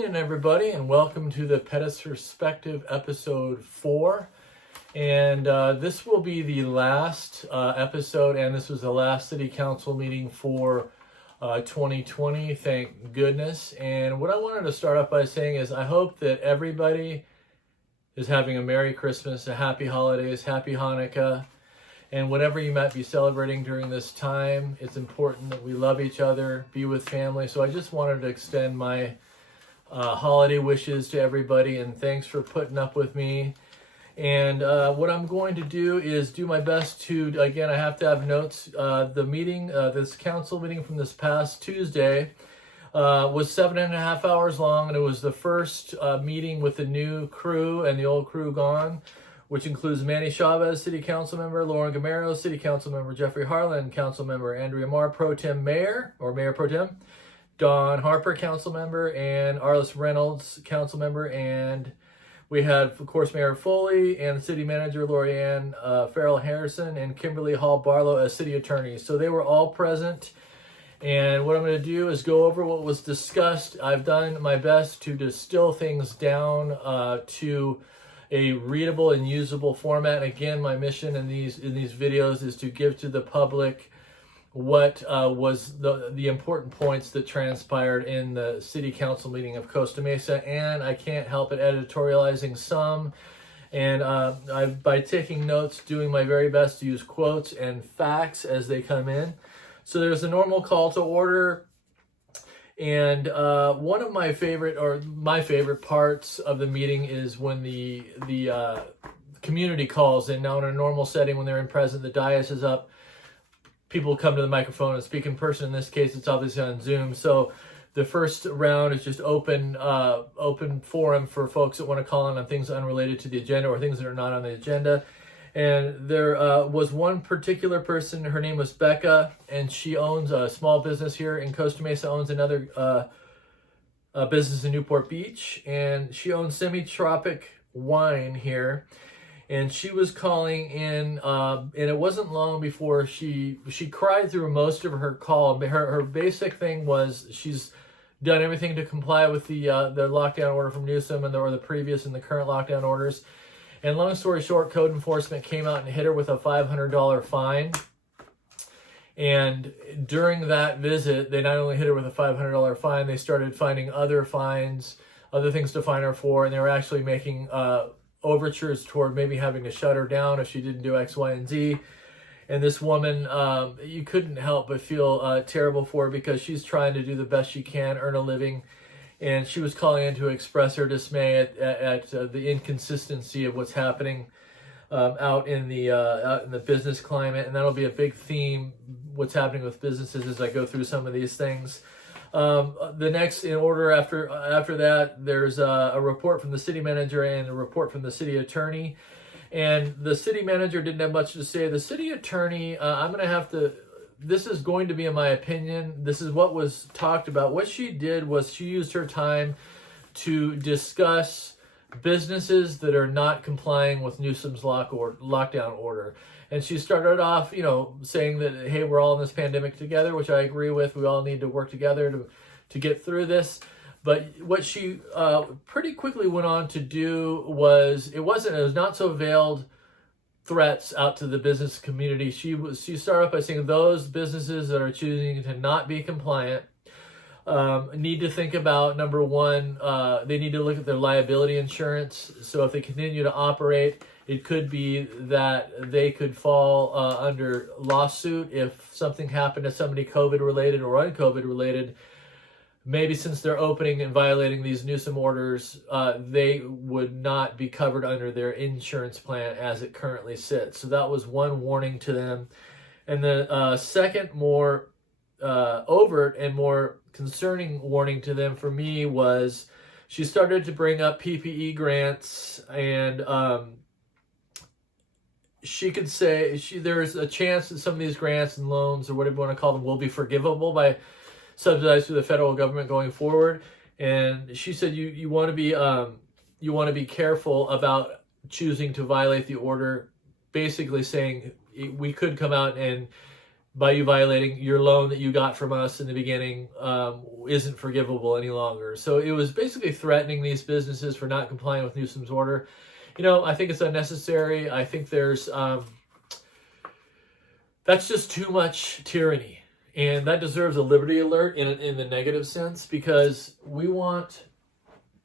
evening, everybody, and welcome to the Pettis Perspective episode 4. And this will be the last episode, and this was the last City Council meeting for 2020, thank goodness. And what I wanted to start off by saying is I hope that everybody is having a Merry Christmas, a Happy Holidays, Happy Hanukkah, and whatever you might be celebrating during this time. It's important that we love each other, be with family. So I just wanted to extend my holiday wishes to everybody, and thanks for putting up with me. And what I'm going to do is do my best to, again, I have to have notes. The meeting, this council meeting from this past Tuesday was 7.5 hours long, and it was the first meeting with the new crew and the old crew gone, which includes Manny Chavez, City Council Member, Lauren Gamero, City Council Member Jeffrey Harlan, Council Member Andrea Marr, Pro Tem Mayor, or Mayor Pro Tem, Don Harper, Council Member, and Arliss Reynolds, Council Member, and we had, of course, Mayor Foley and City Manager Lorianne Farrell Harrison and Kimberly Hall Barlow as City Attorneys. So they were all present. And what I'm going to do is go over what was discussed. I've done my best to distill things down to a readable and usable format. And again, my mission in these videos is to give to the public what was the important points that transpired in the City Council meeting of Costa Mesa. And I can't help it editorializing some. And by taking notes, doing my very best to use quotes and facts as they come in. So there's a normal call to order. And one of my favorite parts of the meeting is when the community calls in. Now, in a normal setting, when they're in present, the dais is up. People come to the microphone and speak in person. In this case, it's obviously on Zoom. So the first round is just open forum for folks that want to call in on things unrelated to the agenda or things that are not on the agenda. And there was one particular person, her name was Becca, and she owns a small business here in Costa Mesa, owns another business in Newport Beach, and she owns Semi-Tropic Wine here. And she was calling in, and it wasn't long before she cried through most of her call. Her basic thing was she's done everything to comply with the lockdown order from Newsom and the previous and the current lockdown orders. And long story short, code enforcement came out and hit her with a $500 fine. And during that visit, they not only hit her with a $500 fine, they started finding other fines, other things to fine her for, and they were actually making overtures toward maybe having to shut her down if she didn't do X, Y, and Z. And this woman, you couldn't help but feel terrible for her because she's trying to do the best she can, earn a living. And she was calling in to express her dismay at the inconsistency of what's happening out in the business climate. And that'll be a big theme, what's happening with businesses as I go through some of these things. The next in order after that, there's a report from the city manager and a report from the city attorney. And the city manager didn't have much to say. The city attorney, this is going to be, in my opinion, this is what was talked about. What she did was she used her time to discuss businesses that are not complying with Newsom's lockdown order. And she started off, saying that, hey, we're all in this pandemic together, which I agree with. We all need to work together to get through this. But what she pretty quickly went on to do was, it was not so veiled threats out to the business community. She started off by saying those businesses that are choosing to not be compliant need to think about, number one, they need to look at their liability insurance. So if they continue to operate, it could be that they could fall under lawsuit if something happened to somebody COVID-related or un-COVID-related. Maybe since they're opening and violating these Newsom orders, they would not be covered under their insurance plan as it currently sits. So that was one warning to them. And the second, more overt and more concerning warning to them for me was she started to bring up PPE grants, and she could say there's a chance that some of these grants and loans, or whatever you want to call them, will be forgivable by subsidized through the federal government going forward. And she said you want to be careful about choosing to violate the order, basically saying we could come out and by you violating your loan that you got from us in the beginning isn't forgivable any longer. So it was basically threatening these businesses for not complying with Newsom's order. I think it's unnecessary. I think there's that's just too much tyranny, and that deserves a liberty alert in the negative sense, because we want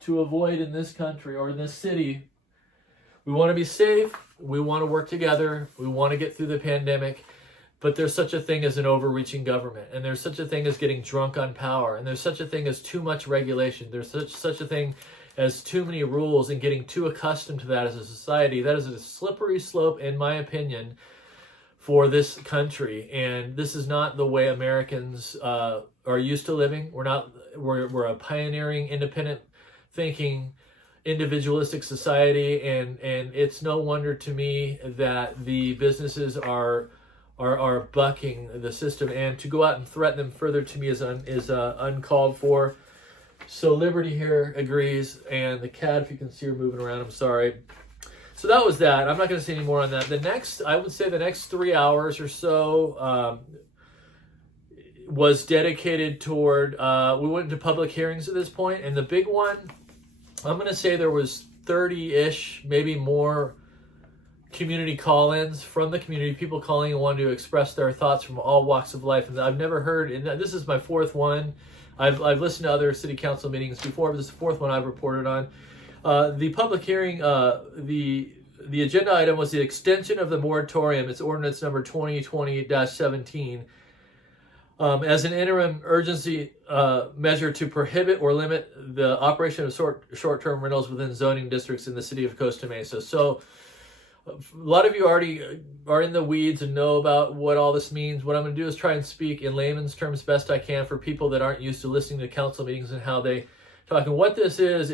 to avoid in this country or in this city. We want to be safe. We want to work together. We want to get through the pandemic. But there's such a thing as an overreaching government, and there's such a thing as getting drunk on power, and there's such a thing as too much regulation. There's such a thing as too many rules and getting too accustomed to that as a society. That is a slippery slope, in my opinion, for this country. And this is not the way Americans are used to living. We're a pioneering, independent thinking, individualistic society, and it's no wonder to me that the businesses are bucking the system, and to go out and threaten them further to me is uncalled for. So Liberty here agrees, and the cat, if you can see her moving around, I'm sorry. So that was that. I'm not going to say any more on that. I would say the next 3 hours or so was dedicated toward, we went into public hearings at this point, and the big one, I'm going to say there was 30-ish, maybe more, community call-ins from the community, people calling and wanting to express their thoughts from all walks of life. And I've never heard, and this is my fourth one. I've listened to other city council meetings before, but this is the fourth one I've reported on. The public hearing, the agenda item was the extension of the moratorium. It's ordinance number 2020-17. As an interim urgency measure to prohibit or limit the operation of short-term rentals within zoning districts in the city of Costa Mesa. So a lot of you already are in the weeds and know about what all this means. What I'm going to do is try and speak in layman's terms best I can for people that aren't used to listening to council meetings and how they talk. And what this is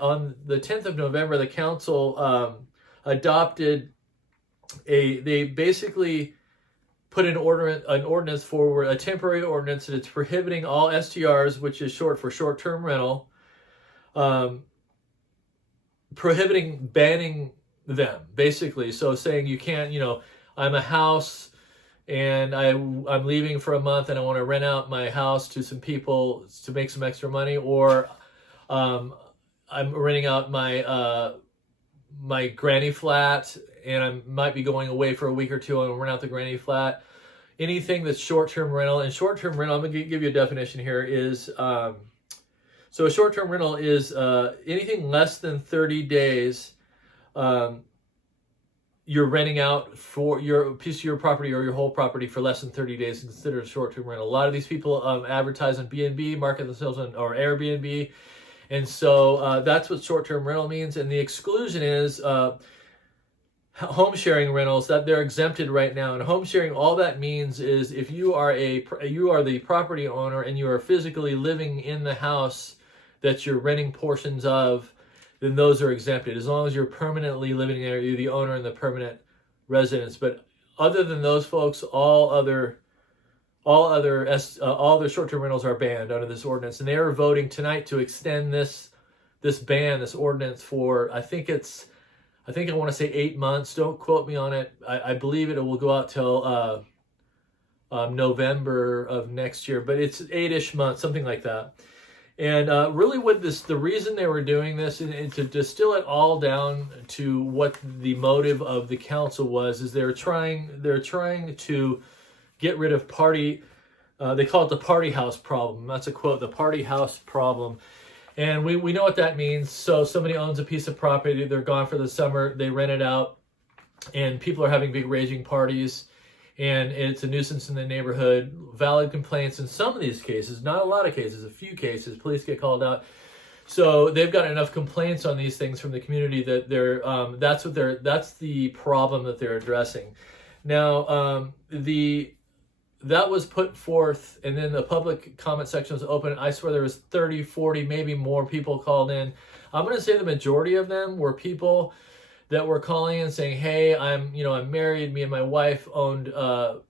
on the 10th of November, the council adopted they basically put an ordinance forward, a temporary ordinance, that it's prohibiting all STRs, which is short for short-term rental, banning them, basically. So saying you can't, I'm a house and I'm leaving for a month and I want to rent out my house to some people to make some extra money, or I'm renting out my granny flat and I might be going away for a week or two and I'll rent out the granny flat. Anything that's short-term rental, and short-term rental, I'm going to give you a definition here, is so a short-term rental is anything less than 30 days you're renting out for your piece of your property or your whole property for less than 30 days and considered a short-term rental. A lot of these people advertise on B&B, market themselves on or Airbnb, and so that's what short-term rental means. And the exclusion is home sharing rentals, that they're exempted right now. And home sharing, all that means is if you are the property owner and you are physically living in the house that you're renting portions of, then those are exempted. As long as you're permanently living there, you're the owner and the permanent residents. But other than those folks, all other short-term rentals are banned under this ordinance. And they are voting tonight to extend this ordinance for, I want to say 8 months. Don't quote me on it. I believe it will go out till November of next year, but it's 8-ish months, something like that. And really the reason they were doing this, and to distill it all down to what the motive of the council was, is they're trying to get rid of they call it the party house problem. That's a quote, the party house problem. And we know what that means. So somebody owns a piece of property, they're gone for the summer, they rent it out, and people are having big raging parties, and it's a nuisance in the neighborhood. Valid complaints in some of these cases, not a lot of cases, a few cases, police get called out. So they've got enough complaints on these things from the community that that's the problem that they're addressing. Now, that was put forth, and then the public comment section was open. I swear there was 30, 40, maybe more people called in. I'm going to say the majority of them were people that were calling in saying, hey, I'm married, me and my wife owned a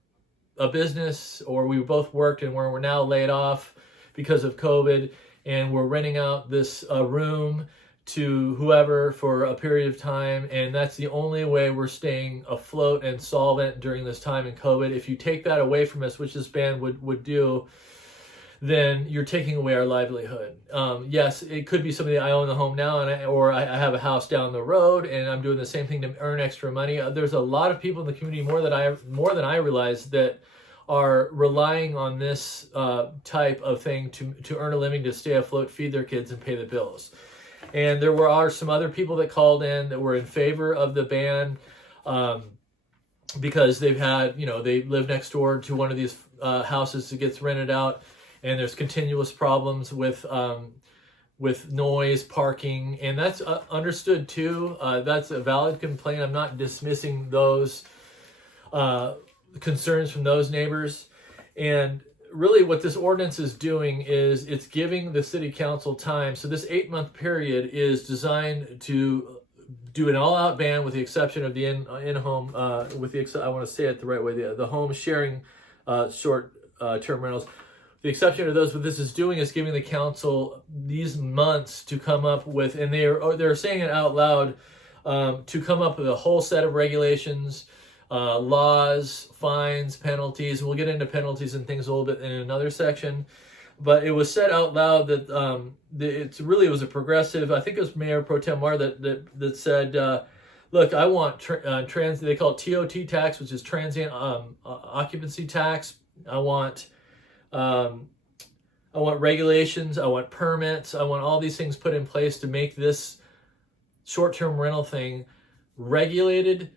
business, or we both worked and we're now laid off because of COVID, and we're renting out this room to whoever for a period of time, and that's the only way we're staying afloat and solvent during this time in COVID. If you take that away from us, which this ban would do, then you're taking away our livelihood. Yes, it could be something I own the home now, or I have a house down the road, and I'm doing the same thing to earn extra money. There's a lot of people in the community, more than I realize, that are relying on this type of thing to earn a living, to stay afloat, feed their kids, and pay the bills. And there are some other people that called in that were in favor of the ban because they've had, they live next door to one of these houses that gets rented out, and there's continuous problems with noise, parking, and that's understood too. That's a valid complaint. I'm not dismissing those concerns from those neighbors. And really what this ordinance is doing is it's giving the city council time. So this 8-month period is designed to do an all-out ban, with the exception of the in-home, I want to say it the right way, the home sharing short-term rentals. The exception of those, what this is doing is giving the council these months to come up with, and they're saying it out loud, to come up with a whole set of regulations, laws, fines, penalties. We'll get into penalties and things a little bit in another section. But it was said out loud that it was a progressive, I think it was Mayor Pro Tem Mar that said, look, I want they call it TOT tax, which is transient occupancy tax. I want regulations, I want permits, I want all these things put in place to make this short-term rental thing regulated,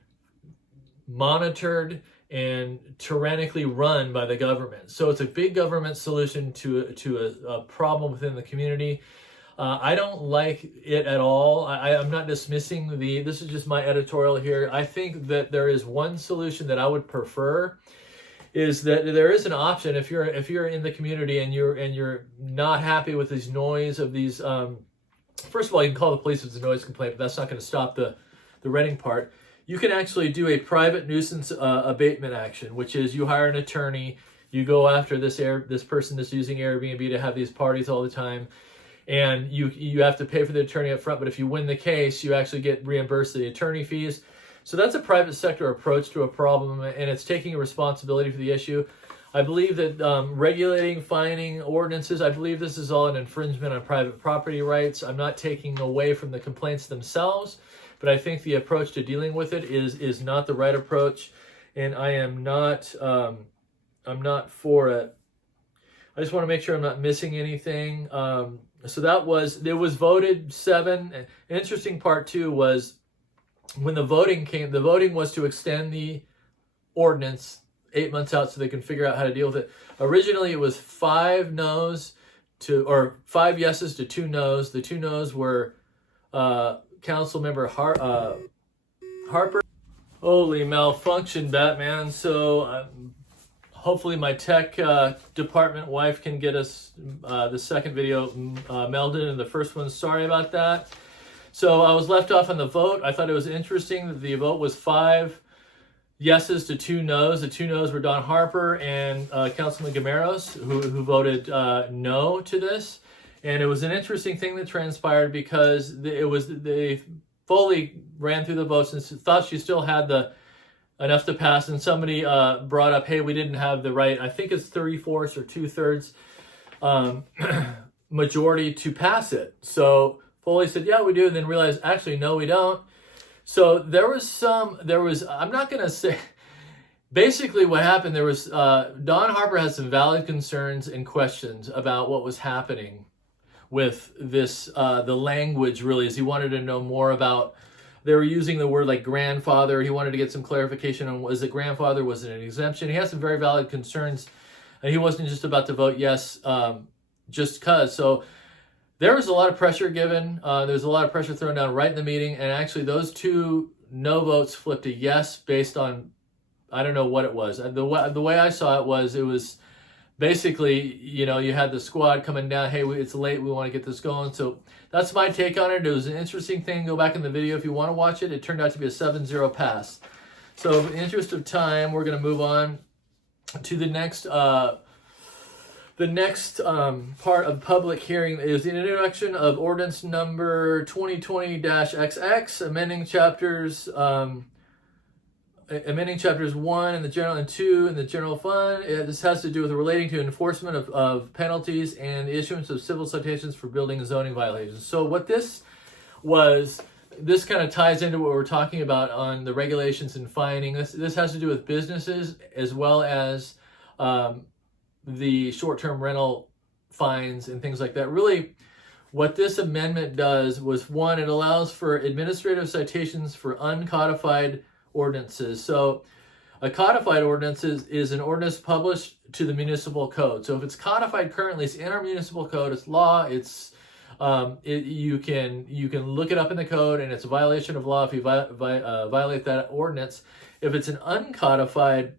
monitored, and tyrannically run by the government. So it's a big government solution to a problem within the community. I don't like it at all. I'm not dismissing this is just my editorial here. I think that there is one solution that I would prefer, is that there is an option if you're in the community and you're not happy with this noise of these. First of all, you can call the police if it's a noise complaint, but that's not going to stop the renting part. You can actually do a private nuisance abatement action, which is you hire an attorney, you go after this person that's using Airbnb to have these parties all the time, and you have to pay for the attorney up front. But if you win the case, you actually get reimbursed the attorney fees. So that's a private sector approach to a problem, and it's taking responsibility for the issue. I believe that regulating, fining, ordinances, I believe this is all an infringement on private property rights. I'm not taking away from the complaints themselves, but I think the approach to dealing with it is not the right approach, and I'm not for it. I just want to make sure I'm not missing anything. So it was voted 7. An interesting part too was, when the voting came, the voting was to extend the ordinance 8 months out so they can figure out how to deal with it. Originally, it was 5 yeses to 2 noes. The 2 noes were Council Member Harper. Holy malfunction, Batman. So hopefully my tech department wife can get us the second video melded in the first one. Sorry about that. So I was left off on the vote. I thought it was interesting that the vote was 5 yeses to 2 noes. The 2 noes were Don Harper and Councilman Gameros, who voted no to this. And it was an interesting thing that transpired because they fully ran through the votes and thought she still had enough to pass. And somebody brought up, hey, we didn't have the right, I think it's 3/4 or 2/3 majority to pass it. So Foley said, yeah, we do, and then realized, actually, no, we don't. So I'm not going to say, basically what happened, there was, Don Harper had some valid concerns and questions about what was happening with this, the language really, is he wanted to know more about, they were using the word like grandfather. He wanted to get some clarification on, was it grandfather, was it an exemption? He has some very valid concerns, and he wasn't just about to vote yes just because. So there was a lot of pressure given. There's a lot of pressure thrown down right in the meeting, and actually those 2 no votes flipped a yes based on, I don't know what it was. The way I saw it was basically, you had the squad coming down, hey, it's late, we want to get this going. So that's my take on it. It was an interesting thing. Go back in the video if you want to watch it. It turned out to be a 7-0 pass. So in the interest of time, we're going to move on to the next The next part of public hearing is the introduction of Ordinance Number 2020-XX, amending chapters 1 in the general and 2 in the general fund. This has to do with relating to enforcement of penalties and the issuance of civil citations for building and zoning violations. So what this was, this kind of ties into what we're talking about on the regulations and fining. This has to do with businesses as well as the short-term rental fines and things like that. Really, what this amendment does was, one, it allows for administrative citations for uncodified ordinances. So a codified ordinance is an ordinance published to the municipal code. So if it's codified currently, it's in our municipal code, it's law, it's you can look it up in the code, and it's a violation of law if you violate that ordinance. If it's an uncodified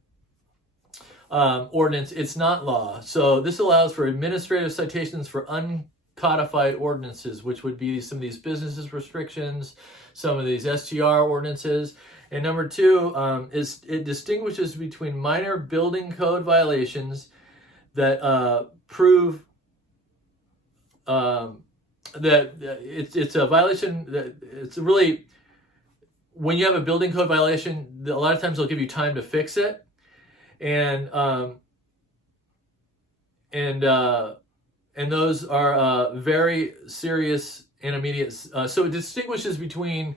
ordinance, it's not law. So this allows for administrative citations for uncodified ordinances, which would be some of these businesses restrictions, some of these STR ordinances. And number 2 is it distinguishes between minor building code violations that prove that it's a violation. That it's really, when you have a building code violation, a lot of times they'll give you time to fix it, and those are very serious and immediate. So it distinguishes between,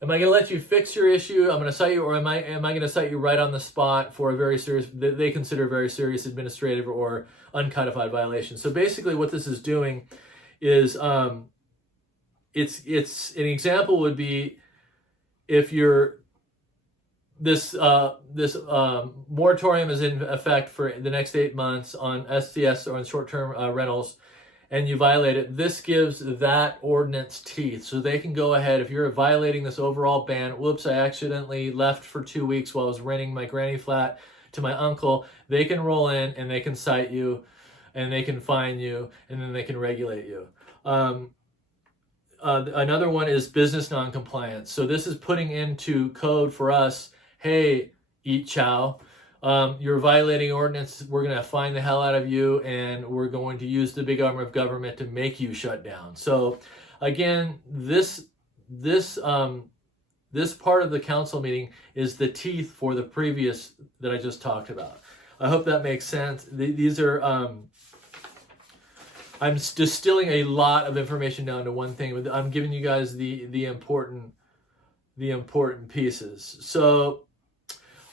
am I going to let you fix your issue? I'm going to cite you, or am I going to cite you right on the spot for a very serious, they consider very serious administrative or uncodified violation. So basically, what this is doing is, it's an example would be if this moratorium is in effect for the next 8 months on STS or on short-term rentals, and you violate it, this gives that ordinance teeth. So they can go ahead, if you're violating this overall ban, whoops, I accidentally left for 2 weeks while I was renting my granny flat to my uncle, they can roll in and they can cite you and they can fine you, and then they can regulate you. Another one is business non-compliance. So this is putting into code for us, hey, eat chow, you're violating ordinance, we're going to fine the hell out of you, and we're going to use the big arm of government to make you shut down. So again, this part of the council meeting is the teeth for the previous that I just talked about. I hope that makes sense. These are, I'm distilling a lot of information down to one thing, but I'm giving you guys the important pieces. So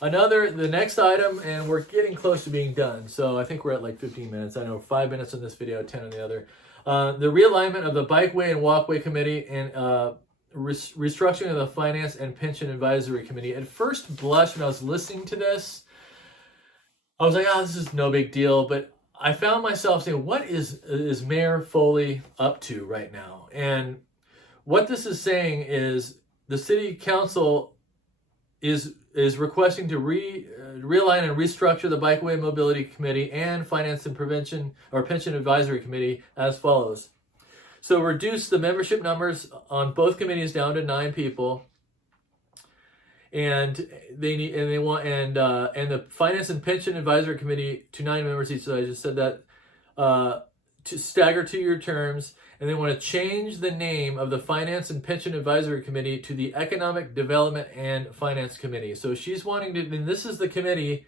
the next item, and we're getting close to being done. So I think we're at like 15 minutes. I know 5 minutes on this video, 10 on the other. The realignment of the Bikeway and Walkway Committee and restructuring of the Finance and Pension Advisory Committee. At first blush, when I was listening to this, I was like, this is no big deal. But I found myself saying, what is Mayor Foley up to right now? And what this is saying is the City Council is requesting to realign and restructure the Bikeway and Mobility Committee and Finance and Pension Advisory Committee as follows. So reduce the membership numbers on both committees down to 9 people, and the Finance and Pension Advisory Committee to 9 members each. So I just said that, to stagger 2-year terms, and they want to change the name of the Finance and Pension Advisory Committee to the Economic Development and Finance Committee. So she's wanting to, and this is the committee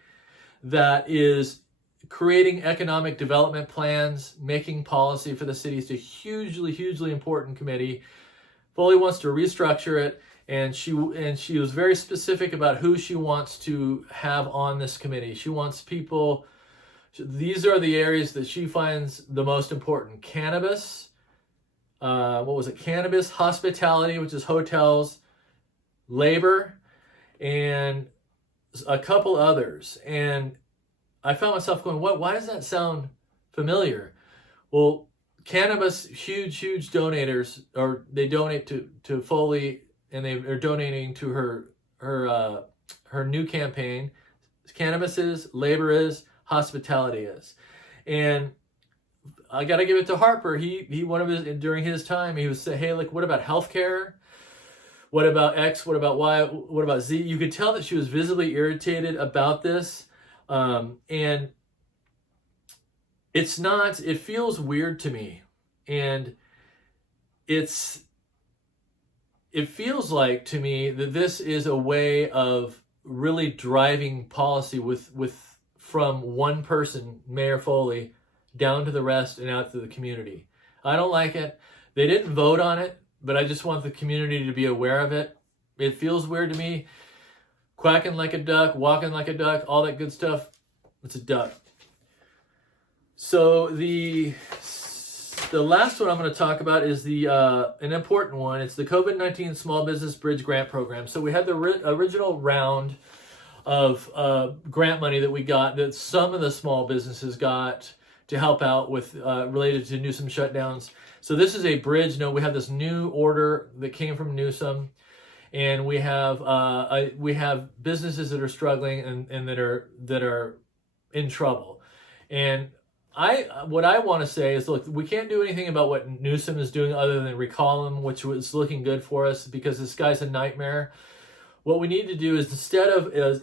that is creating economic development plans, making policy for the city. It's a hugely, hugely important committee. Foley wants to restructure it, and she was very specific about who she wants to have on this committee. She wants people, these are the areas that she finds the most important: cannabis, cannabis, hospitality, which is hotels, labor, and a couple others. And I found myself going, why does that sound familiar? Well, cannabis, huge donators, or they donate to Foley, and they are donating to her new campaign. Cannabis is, labor is, hospitality is. And I got to give it to Harper. He one of his, during his time, he was saying, hey, look, what about healthcare? What about X? What about Y? What about Z? You could tell that she was visibly irritated about this. And it's not, it feels weird to me. And it feels like to me that this is a way of really driving policy with from one person, Mayor Foley, down to the rest and out to the community. I don't like it. They didn't vote on it, but I just want the community to be aware of it. It feels weird to me. Quacking like a duck, walking like a duck, all that good stuff. It's a duck. So the last one I'm going to talk about is an important one. It's the COVID-19 Small Business Bridge Grant Program. So we had the original round of grant money that we got, that some of the small businesses got to help out with related to Newsom shutdowns. So this is a bridge. No, we have this new order that came from Newsom, and we have businesses that are struggling and that are in trouble. And what I want to say is, look, we can't do anything about what Newsom is doing other than recall him, which was looking good for us because this guy's a nightmare. What we need to do is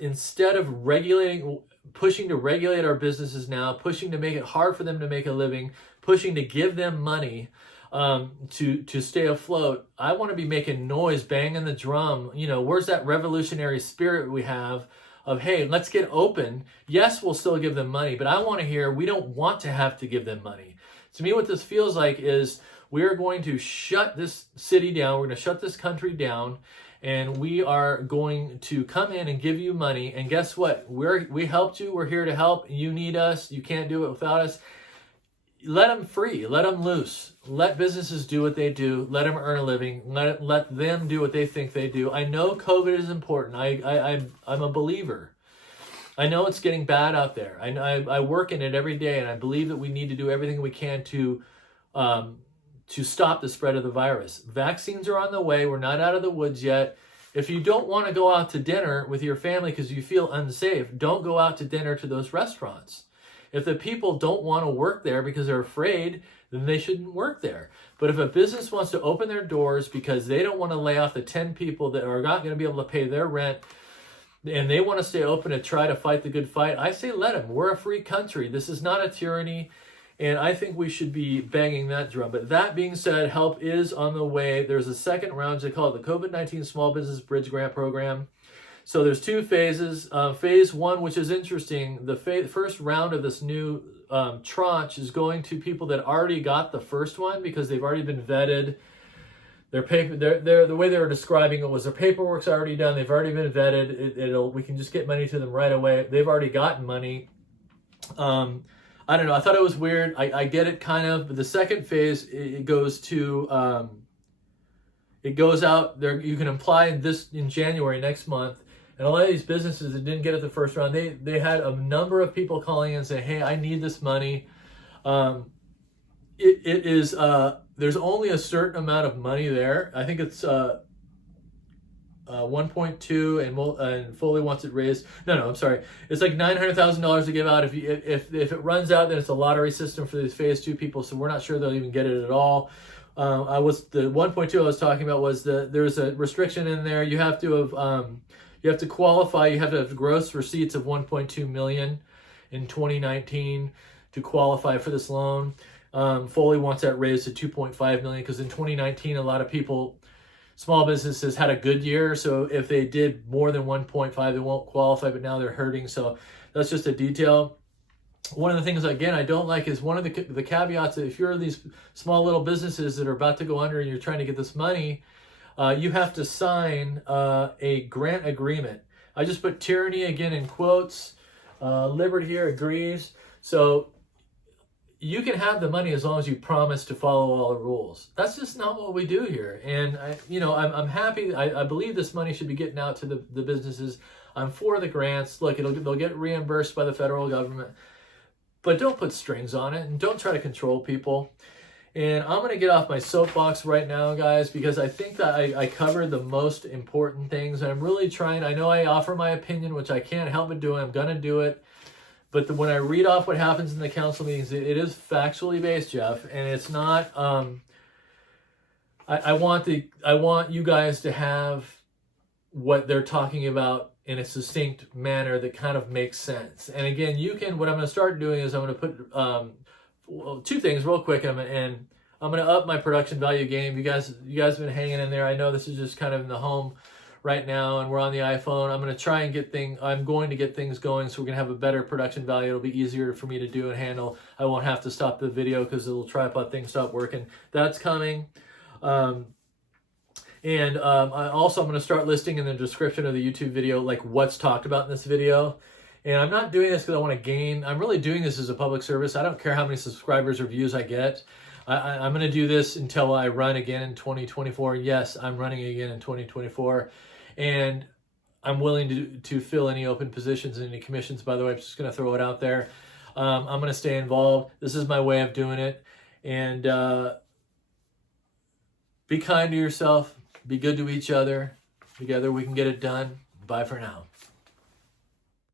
instead of regulating, pushing to regulate our businesses now, pushing to make it hard for them to make a living, pushing to give them money to stay afloat, I want to be making noise, banging the drum. You know, where's that revolutionary spirit we have of, hey, let's get open. Yes, we'll still give them money, but I want to hear we don't want to have to give them money. To me, what this feels like is we're going to shut this city down. We're going to shut this country down. And we are going to come in and give you money. And guess what? We helped you. We're here to help. You need us. You can't do it without us. Let them free. Let them loose. Let businesses do what they do. Let them earn a living. Let them do what they think they do. I know COVID is important. I'm a believer. I know it's getting bad out there. I work in it every day, and I believe that we need to do everything we can to stop the spread of the virus. Vaccines are on the way. We're not out of the woods yet. If you don't want to go out to dinner with your family because you feel unsafe, don't go out to dinner to those restaurants. If the people don't want to work there because they're afraid, then they shouldn't work there. But if a business wants to open their doors because they don't want to lay off the 10 people that are not going to be able to pay their rent, and they want to stay open to try to fight the good fight, I say let them. We're a free country. This is not a tyranny. And I think we should be banging that drum. But that being said, help is on the way. There's a second round. They call it the COVID-19 Small Business Bridge Grant Program. So there's two phases. Phase one, which is interesting, the first round of this new tranche is going to people that already got the first one because they've already been vetted. The way they were describing it was their paperwork's already done. They've already been vetted. We can just get money to them right away. They've already gotten money. I don't know. I thought it was weird. I get it kind of. But the second phase, it goes out there. You can apply this in January next month. And a lot of these businesses that didn't get it the first round, they had a number of people calling in and saying, hey, I need this money. There's only a certain amount of money there. I think it's 1.2, and Foley wants it raised. No, I'm sorry. It's like $900,000 to give out. If it runs out, then it's a lottery system for these phase two people. So we're not sure they'll even get it at all. The 1.2 I was talking about was there's a restriction in there. You have to qualify. You have to have gross receipts of 1.2 million in 2019 to qualify for this loan. Foley wants that raised to 2.5 million because in 2019 a lot of people, small businesses, had a good year. So if they did more than 1.5, they won't qualify. But now they're hurting. So that's just a detail. One of the things, again, I don't like is one of the caveats that if you're these small little businesses that are about to go under and you're trying to get this money, you have to sign a grant agreement. I just put tyranny again in quotes. Liberty here agrees. So you can have the money as long as you promise to follow all the rules. That's just not what we do here. And I'm happy. I believe this money should be getting out to the businesses. I'm for the grants. Look, they'll get reimbursed by the federal government. But don't put strings on it and don't try to control people. And I'm going to get off my soapbox right now, guys, because I think that I covered the most important things. And I'm really trying. I know I offer my opinion, which I can't help but do. I'm going to do it. But when I read off what happens in the council meetings, it is factually based, Jeff. And it's not. I want you guys to have what they're talking about in a succinct manner that kind of makes sense. And again, what I'm going to start doing is I'm going to put two things real quick, and I'm gonna up my production value game. You guys have been hanging in there. I know this is just kind of in the home right now, and we're on the iPhone. I'm going to try and get things going, so we're going to have a better production value. It'll be easier for me to do and handle. I won't have to stop the video because the little tripod thing stopped working. That's coming. I'm going to start listing in the description of the YouTube video like what's talked about in this video. And I'm not doing this because I want to gain. I'm really doing this as a public service. I don't care how many subscribers or views I get. I'm going to do this until I run again in 2024. Yes, I'm running again in 2024. And I'm willing to fill any open positions and any commissions. By the way, I'm just going to throw it out there. I'm going to stay involved. This is my way of doing it. And be kind to yourself. Be good to each other. Together we can get it done. Bye for now.